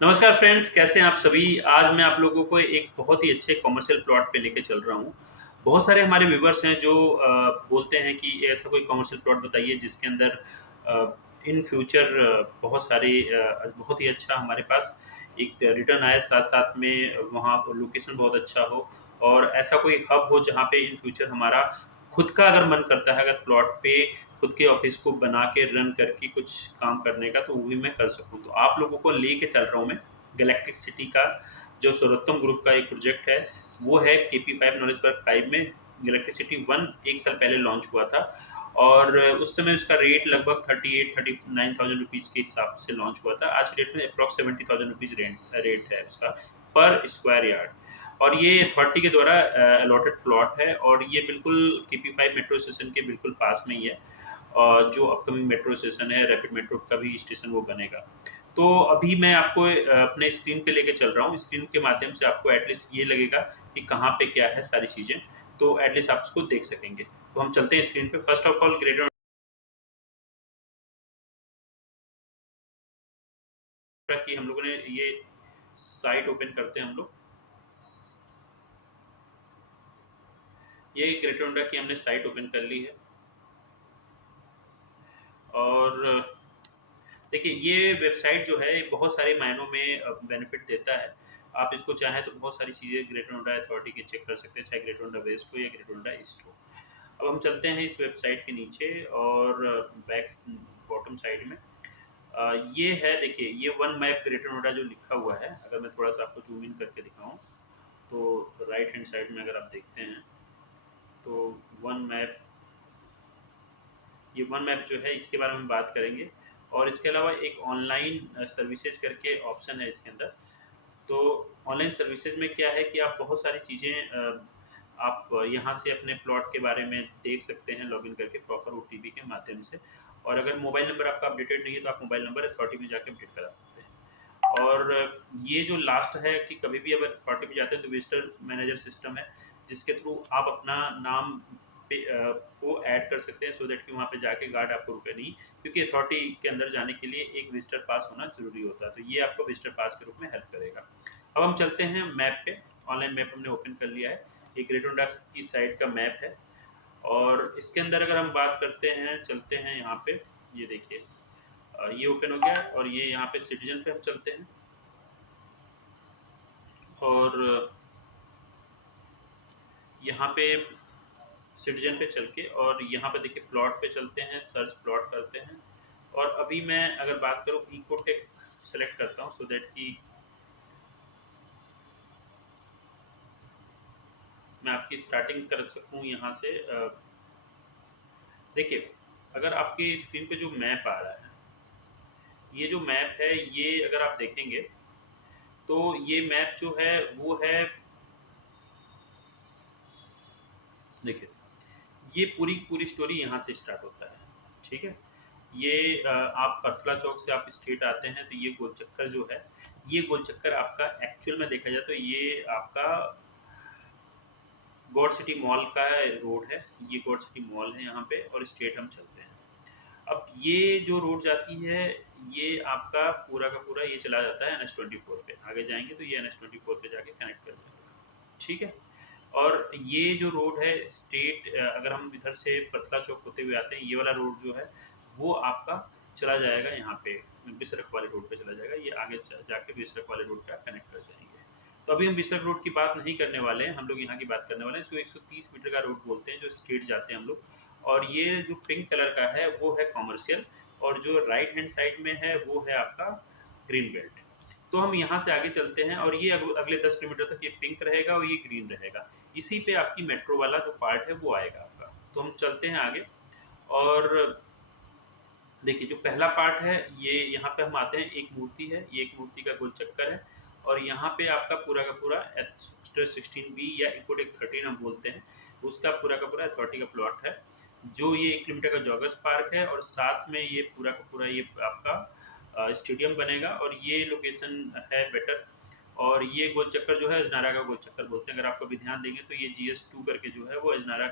नमस्कार फ्रेंड्स, कैसे हैं आप सभी? आज मैं आप लोगों को एक बहुत ही अच्छे कमर्शियल प्लॉट पे लेके चल रहा हूँ। बहुत सारे हमारे व्यूअर्स हैं जो बोलते हैं कि ऐसा कोई कमर्शियल प्लॉट बताइए जिसके अंदर इन फ्यूचर बहुत सारी बहुत ही अच्छा हमारे पास एक रिटर्न आए, साथ-साथ में वहाँ पर लोकेशन बहुत अच्छा हो और ऐसा कोई हब हो जहाँ पे इन फ्यूचर हमारा खुद का अगर मन करता है, अगर प्लॉट पे खुद के ऑफिस को बना के रन करके कुछ काम करने का, तो वो भी मैं कर सकूँ। तो आप लोगों को लेके चल रहा हूँ मैं गैलेक्टिक सिटी का, जो सर्वोत्तम ग्रुप का एक प्रोजेक्ट है, वो है केपी 5 नॉलेज पार्क 5 में। गैलेक्टिक सिटी 1 1 साल पहले लॉन्च हुआ था और उस समय उसका रेट लगभग 38-39,000 रुपीज़ के हिसाब से लॉन्च हुआ था। आज की डेट में अप्रॉक्स 70,000 रुपीज़ रेट है उसका पर स्क्वायर यार्ड। और ये अथॉरिटी के द्वारा अलॉटेड प्लॉट है और ये बिल्कुल केपी 5 मेट्रो स्टेशन के बिल्कुल पास में ही है। जो अपकमिंग मेट्रो स्टेशन है, रैपिड मेट्रो का भी स्टेशन वो बनेगा। तो अभी मैं आपको अपने स्क्रीन पे लेके चल रहा हूँ। स्क्रीन के माध्यम से आपको एटलीस्ट ये लगेगा कि कहाँ पे क्या है सारी चीज़ें, तो एटलीस्ट आप उसको देख सकेंगे। तो हम चलते हैं स्क्रीन पे। First of all greater Noida की हम लोगों ने ये साइट ओपन करते हैं हम लोग। ये ग्रेटर नोएडा की हमने साइट ओपन कर ली है और देखिए, ये वेबसाइट जो है, ये बहुत सारे मायनों में बेनिफिट देता है। आप इसको चाहें तो बहुत सारी चीज़ें ग्रेटर नोएडा अथॉरिटी की चेक कर सकते हैं, चाहे ग्रेटर नोएडा वेस्ट हो या ग्रेटर नोएडा ईस्ट हो। अब हम चलते हैं इस वेबसाइट के नीचे और बैक बॉटम साइड में ये है, देखिए ये वन मैप ग्रेटर नोएडा जो लिखा हुआ है। अगर मैं थोड़ा सा आपको जूम इन करके दिखाऊं तो राइट हैंड साइड में अगर आप देखते हैं तो वन मैप, ये वन मैप जो है इसके बारे में बात करेंगे। और इसके अलावा एक ऑनलाइन सर्विसेज करके ऑप्शन है इसके अंदर। तो ऑनलाइन सर्विसेज में क्या है कि आप बहुत सारी चीज़ें आप यहाँ से अपने प्लॉट के बारे में देख सकते हैं लॉगिन करके प्रॉपर ओटीपी के माध्यम से। और अगर मोबाइल नंबर आपका अपडेटेड नहीं है तो आप मोबाइल नंबर अथॉरिटी में जाके अपडेट करा सकते हैं। और ये जो लास्ट है कि कभी भी अगर अथॉरिटी में जाते हैं तो विजिटर मैनेजर सिस्टम है, जिसके थ्रू आप अपना नाम पे को ऐड कर सकते हैं सो दैट कि वहाँ पे जाके गार्ड आपको रुके नहीं, क्योंकि अथॉरिटी के अंदर जाने के लिए एक विजिटर पास होना ज़रूरी होता है। तो ये आपको विजिटर पास के रूप में हेल्प करेगा। अब हम चलते हैं मैप पे। ऑनलाइन मैप हमने ओपन कर लिया है। ये ग्रेटर नोएडा की साइड का मैप है और इसके अंदर अगर हम बात करते हैं, चलते हैं यहाँ पे, ये देखिए ये ओपन हो गया और ये यहाँ पे सिटीजन पे हम चलते हैं और यहाँ पे सिटीजन पे चल के और यहाँ पे देखिए प्लॉट पे चलते हैं, सर्च प्लॉट करते हैं। और अभी मैं अगर बात करूँ इकोटेक सेलेक्ट करता हूँ सो दैट कि मैं आपकी स्टार्टिंग कर सकूँ यहाँ से। देखिए, अगर आपकी स्क्रीन पे जो मैप आ रहा है, ये जो मैप है ये अगर आप देखेंगे तो ये मैप जो है वो है, देखिए ये पूरी पूरी स्टोरी यहाँ से स्टार्ट होता है। ठीक है, ये आप पथला चौक से आप स्ट्रेट आते हैं तो ये गोल चक्कर जो है, ये गोल चक्कर आपका एक्चुअल में देखा जाए तो ये आपका गॉड सिटी मॉल का रोड है। ये गॉड सिटी मॉल है यहाँ पे और स्ट्रेट हम चलते हैं। अब ये जो रोड जाती है ये आपका पूरा का पूरा ये चला जाता है NH24 पे। आगे जाएंगे तो ये NH24 पे जाके कनेक्ट कर जाएगा। ठीक है, और ये जो रोड है स्टेट, अगर हम इधर से पतला चौक होते हुए आते हैं, ये वाला रोड जो है वो आपका चला जाएगा यहाँ पे बिसरख वाले रोड पे चला जाएगा। ये आगे जाके बिसरख वाले रोड पे आप कनेक्ट कर जाएंगे। तो अभी हम बिसरख रोड की बात नहीं करने वाले हैं, हम लोग यहाँ की बात करने वाले हैं। इसको 130 मीटर का रोड बोलते हैं जो स्ट्रेट जाते हैं हम लोग। और ये जो पिंक कलर का है वो है कॉमर्शियल और जो राइट हैंड साइड में है वो है आपका ग्रीन बेल्ट। तो हम यहाँ से आगे चलते हैं और ये अगले 10 किलोमीटर तक ये पिंक रहेगा और ये ग्रीन रहेगा। इसी पे आपकी मेट्रो वाला जो पार्ट है वो आएगा आपका। तो हम चलते हैं आगे और देखिए जो पहला पार्ट है ये यहाँ पे हम आते हैं, एक मूर्ति है, ये एक मूर्ति का गोल चक्कर है। और यहाँ पे आपका पूरा का पूरा एक्स्ट्रा 16B या इकोटेक 13 हम बोलते हैं, उसका पूरा का पूरा अथॉरिटी का प्लॉट है। जो ये 1 किलोमीटर का जॉगर्स पार्क है और साथ में ये पूरा का पूरा ये आपका स्टेडियम बनेगा और ये लोकेशन है बेटर। और ये गोल चक्कर जो है अजनारा का गोल चक्कर बोलते हैं। अगर आप कभी ध्यान देंगे तो ये GS2 करके जो है वो अजनारा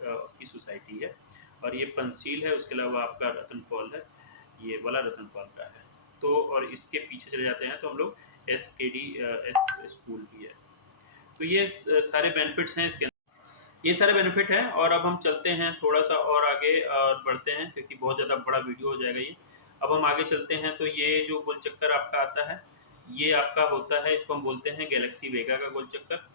की सोसाइटी है। और ये पंसील है, उसके अलावा आपका रतन पॉल है, ये वाला रतन पॉल का है। तो और इसके पीछे चले जाते हैं तो हम लोग SKD एस स्कूल भी है। तो ये सारे बेनिफिट्स हैं इसके, ये सारे बेनिफिट हैं। और अब हम चलते हैं थोड़ा सा और आगे और बढ़ते हैं, क्योंकि बहुत ज़्यादा बड़ा वीडियो हो जाएगा ये। अब हम आगे चलते हैं। तो ये जो गोल चक्कर आपका आता है, ये आपका होता है, इसको हम बोलते हैं गैलेक्सी वेगा का गोल चक्कर।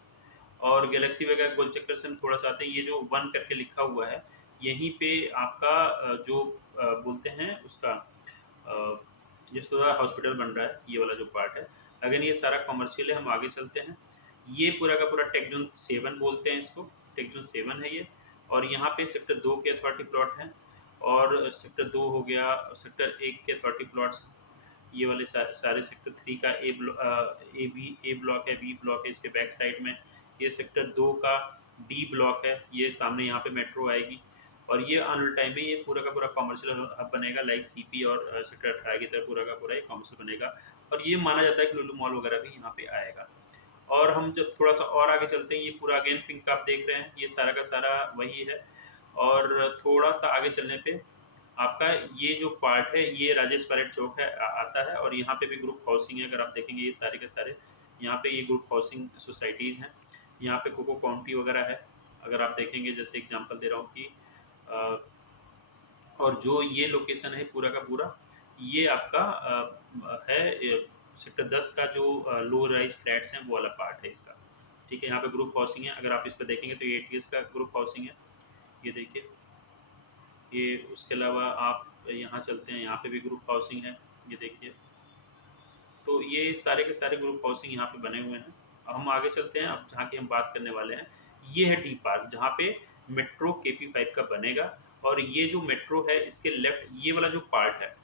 और गैलेक्सी वेगा के गोल चक्कर से हम थोड़ा सा आते हैं, ये जो 1 करके लिखा हुआ है, यहीं पे आपका जो बोलते हैं उसका जिस तरह हॉस्पिटल बन रहा है, ये वाला जो पार्ट है, अगेन ये सारा कॉमर्शियल है। हम आगे चलते हैं। ये पूरा का पूरा टेक जोन 7 बोलते हैं इसको, टेक जोन 7 है ये। और यहाँ पे सेक्टर 2 के अथॉरिटी प्लॉट हैं, और सेक्टर 2 हो गया, सेक्टर 1 के अथॉरिटी प्लॉट्स, ये वाले सारे सेक्टर 3 का ए ब्लॉक है, बी ब्लॉक है इसके बैक साइड में। ये सेक्टर 2 का डी ब्लॉक है, ये सामने यहाँ पे मेट्रो आएगी। और ये आने वाले टाइम में ये पूरा का पूरा कॉमर्शियल हब बनेगा, लाइक सीपी और सेक्टर 18 की तरह पूरा का पूरा कॉमर्शियल बनेगा। और ये माना जाता है कि लुलु मॉल वगैरह भी यहाँ पे आएगा। और हम जब थोड़ा सा और आगे चलते हैं, ये पूरा अगेन पिंक आप देख रहे हैं, ये सारा का सारा वही है। और थोड़ा सा आगे चलने पे आपका ये जो पार्ट है, ये राजेश पैलेट चौक है आता है। और यहाँ पे भी ग्रुप हाउसिंग है, अगर आप देखेंगे ये सारे के सारे यहाँ पे ये ग्रुप हाउसिंग सोसाइटीज़ हैं। यहाँ पे कोको काउंटी वगैरह है, अगर आप देखेंगे, जैसे एग्जांपल दे रहा हूँ कि और जो ये लोकेशन है पूरा का पूरा, ये आपका है सेक्टर 10 का जो लो राइज फ्लैट्स हैं वो वाला पार्ट है इसका। ठीक है, यहाँ पे ग्रुप हाउसिंग है, अगर आप इस पर देखेंगे तो ये ATS का ग्रुप हाउसिंग है, ये देखिए ये। उसके अलावा आप यहाँ चलते हैं, यहाँ पे भी ग्रुप हाउसिंग है, ये देखिए। तो ये सारे के सारे ग्रुप हाउसिंग यहाँ पे बने हुए हैं। अब हम आगे चलते हैं, अब जहाँ की हम बात करने वाले हैं, ये है डी पार्क, जहाँ पे मेट्रो KP5 का बनेगा। और ये जो मेट्रो है, इसके लेफ्ट ये वाला जो पार्ट है,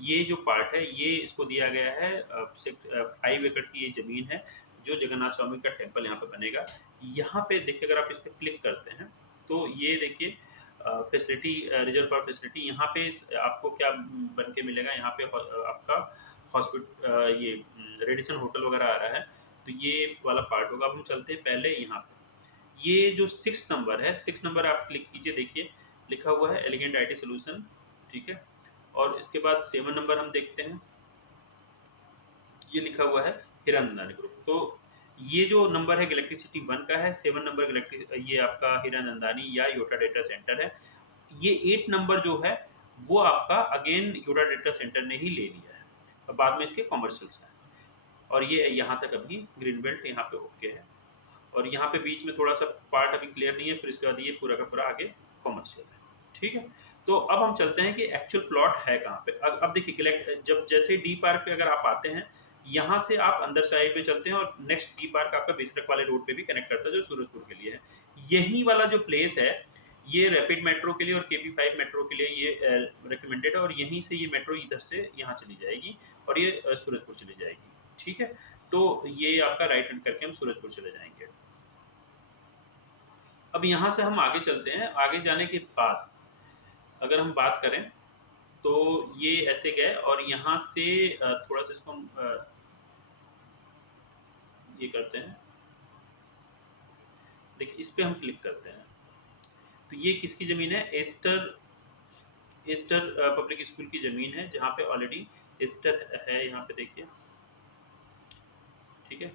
ये जो पार्ट है, ये इसको दिया गया है 5 एकड़ की ये ज़मीन है, जो जगन्नाथ स्वामी का टेम्पल यहाँ पे बनेगा। यहाँ पे देखिए, अगर आप इस पर क्लिक करते हैं तो ये देखिए फैसिलिटी, रिजर्व फॉर फैसिलिटी, यहाँ पे आपको क्या बन के मिलेगा, यहाँ पे आपका ये रेडिसन होटल वगैरह आ रहा है। तो ये वाला पार्ट होगा। अब हम चलते हैं पहले यहाँ पे, ये जो 6 नंबर है, 6 नंबर आप क्लिक कीजिए, देखिए लिखा हुआ है एलिगेंट IT सोल्यूशन, ठीक है। और इसके बाद 7 नंबर हम देखते हैं, ये लिखा हुआ है हीरानंदानी ग्रुप। तो ये जो नंबर है गैलेक्टिक सिटी 1 का है, 7 नंबर गैलेक्टिक ये आपका हीरानंदानी या योटा डेटा सेंटर है। ये 8 नंबर जो है वो आपका अगेन योटा डेटा सेंटर ने ही ले लिया है, और बाद में इसके कॉमर्शियल्स हैं। और ये यहाँ तक अभी ग्रीन बेल्ट यहाँ पे ओके है। और यहाँ पे बीच में थोड़ा सा पार्ट अभी क्लियर नहीं है, फिर इसके बाद ये पूरा का पूरा आगे कॉमर्शियल है, ठीक है। तो अब हम चलते हैं कि एक्चुअल प्लॉट है कहाँ पे। अब देखिए, जब जैसे डी पार्क पे अगर आप आते हैं, यहाँ से आप अंदर साइड पे चलते हैं, और नेक्स्ट डी पार्क आपका बेसरक वाले रोड पे भी कनेक्ट करता है, जो सूरजपुर के लिए है। यही वाला जो प्लेस है, ये रैपिड मेट्रो के लिए और KP5 मेट्रो के लिए ये रिकमेंडेड है। और यहीं से ये मेट्रो इधर से यहाँ चली जाएगी, और ये सूरजपुर चली जाएगी, ठीक है। तो ये आपका राइट हैंड करके हम सूरजपुर चले जाएंगे। अब यहाँ से हम आगे चलते हैं। आगे जाने के बाद अगर हम बात करें, तो ये ऐसे गए, और यहाँ से थोड़ा सा इसको हम ये करते हैं, देखिए इस पे हम क्लिक करते हैं। तो ये किसकी ज़मीन है? एस्टर पब्लिक स्कूल की ज़मीन है, जहाँ पे ऑलरेडी एस्टर है, यहाँ पे देखिए, ठीक है।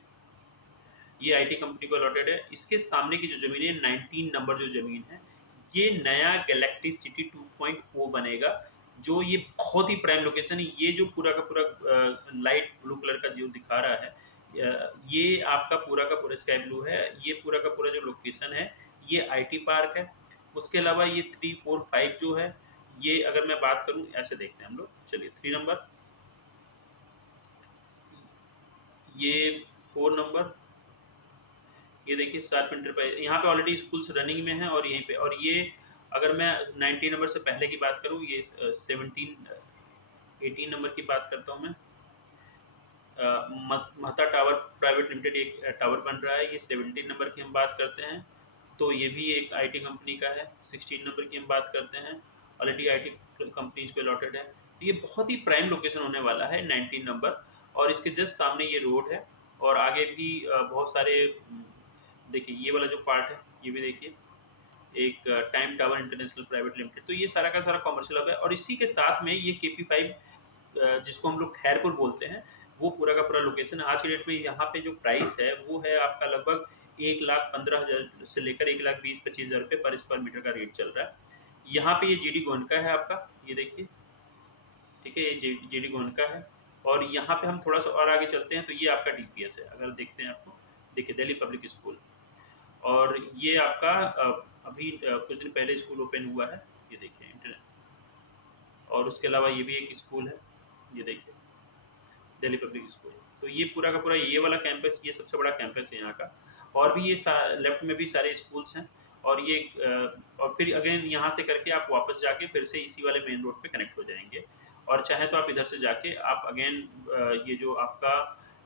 ये IT कंपनी को अलॉटेड है। इसके सामने की जो ज़मीन है, 19 नंबर जो ज़मीन है, ये नया गैलेक्टिक सिटी 2.0 बनेगा, जो ये बहुत ही प्राइम लोकेशन है। ये जो पूरा का पूरा लाइट ब्लू कलर का जो दिखा रहा है, ये आपका पूरा का पूरा स्काई ब्लू है। ये पूरा का पूरा जो लोकेशन है, ये IT पार्क है। उसके अलावा ये 3, 4, 5 जो है, ये अगर मैं बात करूँ, ऐसे देखते हैं हम लोग, चलिए 3 नंबर, ये 4 नंबर, ये देखिए शार्प इंटरप्राइज, यहाँ पे ऑलरेडी स्कूल्स रनिंग में है। और यहीं पे, और ये अगर मैं 19 नंबर से पहले की बात करूँ, ये 18 नंबर की बात करता हूँ मैं, महता टावर प्राइवेट लिमिटेड एक टावर बन रहा है, ये 17 नंबर की हम बात करते हैं। तो ये भी एक IT कंपनी का है। 16 नंबर की हम बात करते हैं, ऑलरेडी IT कंपनीज को अलॉटेड है। तो ये बहुत ही प्राइम लोकेशन होने वाला है 19 नंबर। और इसके जस्ट सामने ये रोड है, और आगे भी बहुत सारे देखिए, ये वाला जो पार्ट है, ये भी देखिए, एक time tower international private limited. तो ये सारा का सारा कॉमर्शियल हब है। और इसी के साथ में ये KP5 जिसको हम लोग खैरपुर बोलते हैं, वो पूरा का पूरा लोकेशन है। आज की डेट में यहाँ पे जो प्राइस है वो है आपका लगभग 1,15,000 से लेकर 1,20,000-25,000 रुपये पर स्क्वायर मीटर का रेट चल रहा है। यहाँ पे ये जीडी गोंडका है आपका, ये देखिए, ठीक है, ये जीडी गोंडका है। और यहाँ पे हम थोड़ा सा और आगे चलते हैं तो ये आपका डीपीएस है, अगर देखते हैं आपको, देखिए दिल्ली पब्लिक स्कूल। और ये आपका अभी कुछ दिन पहले स्कूल ओपन हुआ है, ये देखिए इंटरनेट। और उसके अलावा ये भी एक स्कूल है, ये देखिए दिल्ली पब्लिक स्कूल। तो ये पूरा का पूरा ये वाला कैंपस, ये सबसे बड़ा कैंपस है यहाँ का। और भी ये लेफ्ट में भी सारे स्कूल्स हैं। और ये और फिर अगेन यहाँ से करके आप वापस जाके फिर से इसी वाले मेन रोड पे कनेक्ट हो जाएंगे। और चाहे तो आप इधर से जाके आप अगेन ये जो आपका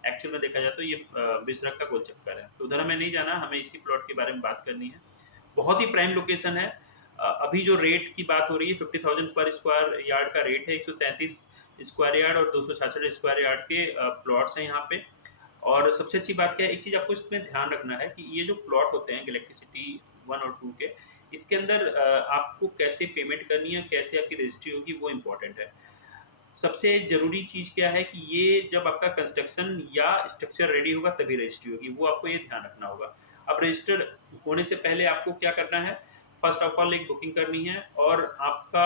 एक्चुअल में देखा जाए तो ये बिसरख का गोल चक्कर है, तो उधर हमें नहीं जाना, हमें इसी प्लॉट के बारे में बात करनी है। बहुत ही प्राइम लोकेशन है। अभी जो रेट की बात हो रही है 50,000 पर स्क्वायर यार्ड का रेट है। 133 स्क्वायर यार्ड और 266 स्क्वायर यार्ड के प्लॉट्स हैं यहाँ पे। और सबसे अच्छी बात क्या है, एक चीज़ आपको इसमें ध्यान रखना है कि ये जो प्लॉट होते हैं गैलेक्सी सिटी 1 और 2 के, इसके अंदर आपको कैसे पेमेंट करनी है, कैसे आपकी रजिस्ट्री होगी, वो इम्पोर्टेंट है। सबसे ज़रूरी चीज़ क्या है कि ये जब आपका कंस्ट्रक्शन या स्ट्रक्चर रेडी होगा तभी रजिस्ट्री होगी, वो आपको ये ध्यान रखना होगा। अब रजिस्टर्ड होने से पहले आपको क्या करना है, फर्स्ट ऑफ ऑल एक बुकिंग करनी है। और आपका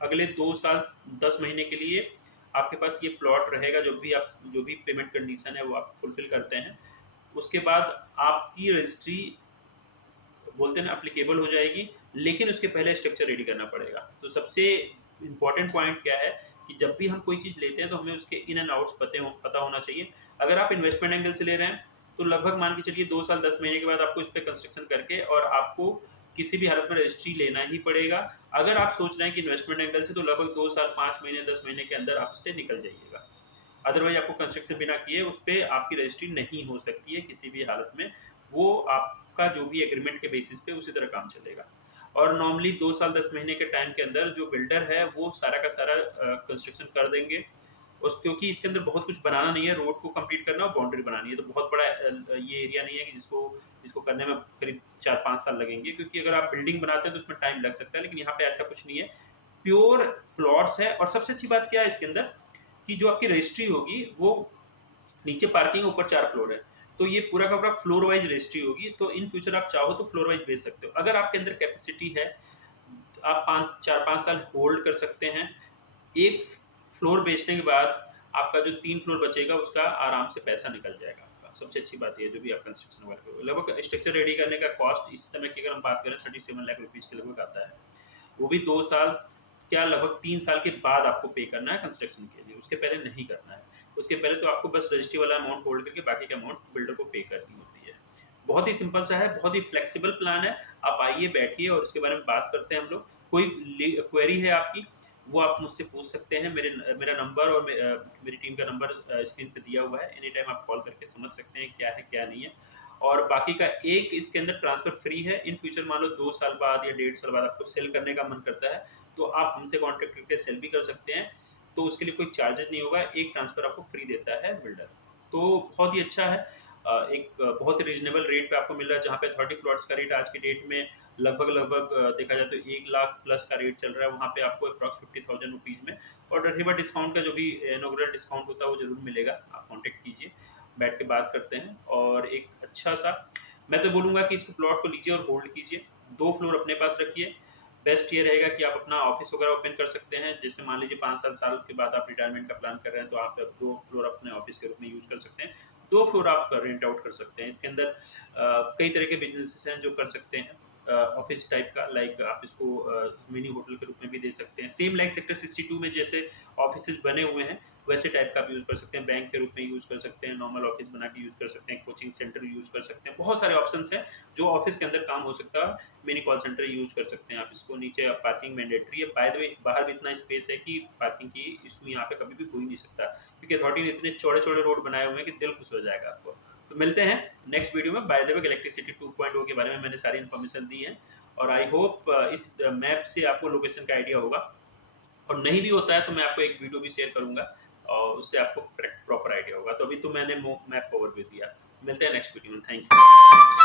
अगले 2 साल 10 महीने के लिए आपके पास ये प्लॉट रहेगा, जो भी पेमेंट कंडीशन है वो आप फुलफिल करते हैं। उसके बाद आपकी रजिस्ट्री बोलते हैं ना एप्लीकेबल हो जाएगी, लेकिन उसके पहले स्ट्रक्चर रेडी करना पड़ेगा। तो सबसे इम्पोर्टेंट पॉइंट क्या है कि जब भी हम कोई चीज़ लेते हैं तो हमें उसके इन एंड आउट्स पता होना चाहिए। अगर आप इन्वेस्टमेंट एंगल से ले रहे हैं तो लगभग मान के चलिए 2 साल 10 महीने के बाद आपको इस पे कंस्ट्रक्शन करके और आपको किसी भी हालत में रजिस्ट्री लेना ही पड़ेगा। अगर आप सोच रहे हैं कि इन्वेस्टमेंट एंगल से, तो लगभग 2 साल 5 महीने 10 महीने के अंदर आप उससे निकल जाइएगा। अदरवाइज आपको कंस्ट्रक्शन बिना किए उस पे आपकी रजिस्ट्री नहीं हो सकती है किसी भी हालत में। वो आपका जो भी एग्रीमेंट के बेसिस पे उसी तरह काम चलेगा। और नॉर्मली 2 साल 10 महीने के टाइम के अंदर जो बिल्डर है वो सारा का सारा कंस्ट्रक्शन कर देंगे। उस क्योंकि इसके अंदर बहुत कुछ बनाना नहीं है, रोड को कंप्लीट करना और बाउंड्री बनानी है, तो बहुत बड़ा ये एरिया नहीं है कि जिसको करने में करीब 4-5 साल लगेंगे। क्योंकि अगर आप बिल्डिंग बनाते हैं तो उसमें टाइम लग सकता है, लेकिन यहाँ पे ऐसा कुछ नहीं है, प्योर प्लॉट्स है। और सबसे अच्छी बात क्या है इसके अंदर कि जो आपकी रजिस्ट्री होगी वो नीचे पार्किंग, ऊपर 4 फ्लोर है, तो ये पूरा का पूरा फ्लोर वाइज रजिस्ट्री होगी। तो इन फ्यूचर आप चाहो तो फ्लोर वाइज बेच सकते हो। अगर आपके अंदर कैपेसिटी है, आप 4-5 साल होल्ड कर सकते हैं। एक फ्लोर बेचने के बाद आपका जो 3 फ्लोर बचेगा उसका आराम से पैसा निकल जाएगा आपका। सबसे अच्छी बात ये जो भी आप कंस्ट्रक्शन वर्क करोगे, लगभग स्ट्रक्चर रेडी करने का कॉस्ट इस समय की अगर हम बात करें 37 लाख रुपीज़ के लगभग आता है। वो भी 2 साल क्या लगभग 3 साल के बाद आपको पे करना है कंस्ट्रक्शन के लिए, उसके पहले नहीं करना है। उसके पहले तो आपको बस रजिस्ट्री वाला अमाउंट होल्ड करके बाकी का अमाउंट बिल्डर को पे करनी होती है। बहुत ही सिंपल सा है, बहुत ही फ्लेक्सिबल प्लान है। आप आइए, बैठिए और इसके बारे में बात करते हैं हम लोग। कोई क्वेरी है आपकी, वो आप मुझसे पूछ सकते हैं। मेरा नंबर और मेरी टीम का नंबर स्क्रीन पे दिया हुआ है। एनी टाइम आप कॉल करके समझ सकते हैं क्या है क्या नहीं है। और बाकी का एक इसके अंदर ट्रांसफ़र फ्री है। इन फ्यूचर मान लो 2 साल बाद या 1.5 साल बाद आपको सेल करने का मन करता है, तो आप हमसे कॉन्टैक्ट करके सेल भी कर सकते हैं। तो उसके लिए कोई चार्जेस नहीं होगा, एक ट्रांसफ़र आपको फ्री देता है बिल्डर। तो बहुत ही अच्छा है। एक बहुत ही रीज़नेबल रेट पे आपको मिल रहा है, जहाँ पे 30 प्लॉट्स का रेट आज की डेट में लगभग देखा जाए तो 1 लाख प्लस का रेट चल रहा है। वहाँ पे आपको अप्रॉक्स 50,000 रुपीज़ में, और रही बात डिस्काउंट का, जो भी इनॉग्रेट डिस्काउंट होता है वो ज़रूर मिलेगा। आप कॉन्टैक्ट कीजिए, बैठ के बात करते हैं। और एक अच्छा सा, मैं तो बोलूँगा कि इसको प्लॉट को लीजिए और होल्ड कीजिए। 2 फ्लोर अपने पास रखिए। बेस्ट ये रहेगा कि आप अपना ऑफिस वगैरह ओपन कर सकते हैं। जैसे मान लीजिए 5-7 साल के बाद आप रिटायरमेंट का प्लान कर रहे हैं, तो आप 2 फ्लोर अपने ऑफिस के रूप में यूज़ कर सकते हैं। 2 फ्लोर आप रेंट आउट कर सकते हैं। इसके अंदर कई तरह के बिज़नेसेस हैं जो कर सकते हैं। ऑफिस टाइप का, लाइक आप इसको मिनी होटल के रूप में भी दे सकते हैं। सेम लाइक सेक्टर 62 में जैसे ऑफिसेज़ बने हुए हैं, वैसे टाइप का आप यूज़ कर सकते हैं। बैंक के रूप में यूज़ कर सकते हैं, नॉर्मल ऑफिस बना के यूज़ कर सकते हैं, कोचिंग सेंटर यूज़ कर सकते हैं। बहुत सारे ऑप्शंस हैं जो ऑफिस के अंदर काम हो सकता है। मिनी कॉल सेंटर यूज़ कर सकते हैं आप इसको। नीचे पार्किंग मैंडेटरी है। बाय द वे बाहर भी इतना स्पेस है कि पार्किंग की इशू यहाँ पे कभी भी हो ही नहीं सकता, क्योंकि अथॉरिटी ने इतने चौड़े-चौड़े रोड बनाए हुए हैं कि दिल खुश हो जाएगा आपको। तो मिलते हैं नेक्स्ट वीडियो में। By the way Galaxy city 2.0 के बारे में मैंने सारी इन्फॉर्मेशन दी है, और आई होप इस मैप से आपको लोकेशन का आइडिया होगा। और नहीं भी होता है तो मैं आपको एक वीडियो भी शेयर करूँगा, और उससे आपको प्रॉपर आइडिया होगा। तो अभी तो मैंने मैप ओवरव्यू दिया। मिलते हैं नेक्स्ट वीडियो में। Thank you.